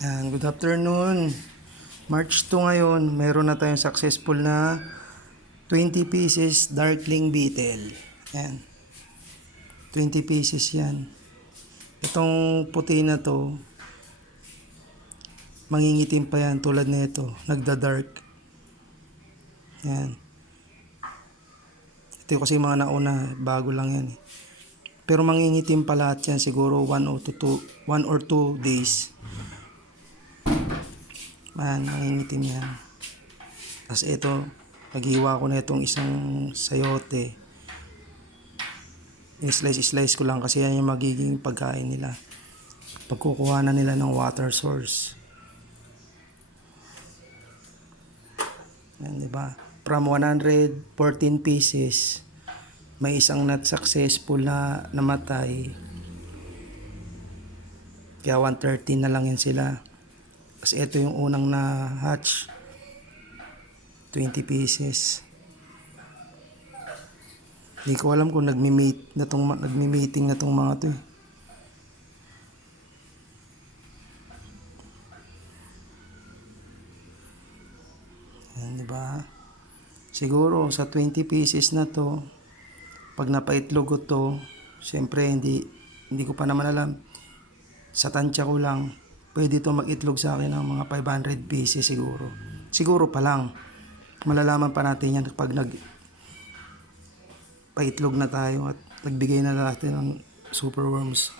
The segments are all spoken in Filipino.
Good afternoon. March 2 ngayon, meron na tayong successful na 20 pieces Darkling Beetle. Yan. 20 pieces yan. Itong puti na to, mangingitim pa yan tulad nito, nagda-dark. Yan. Ito kasi mga nauna, bago lang yan. Pero mangingitim pa lahat yan siguro 1 or 2 days. Mangingitim yan. Tapos ito, naghiwa ko na itong isang sayote. I-slice ko lang kasi yan yung magiging pagkain nila. Pagkukuha na nila ng water source. Yan, diba? From 114 pieces, may isang not successful na namatay. Kaya 113 na lang yan sila. Kasi ito yung unang na hatch. 20 pieces. Hindi ko alam kung nagmi-meeting na tong mga to eh. Yan, diba? Siguro sa 20 pieces na to, pag napaitlog ko to, syempre hindi ko pa naman alam. Sa tansya ko lang, pwede to mag-itlog sa akin ng mga 500 pieces siguro. Siguro pa lang. Malalaman pa natin yan pag paitlog na tayo at nagbigay na natin ng superworms.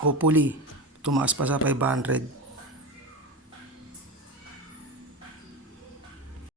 Hopefully, tumaas pa sa 500.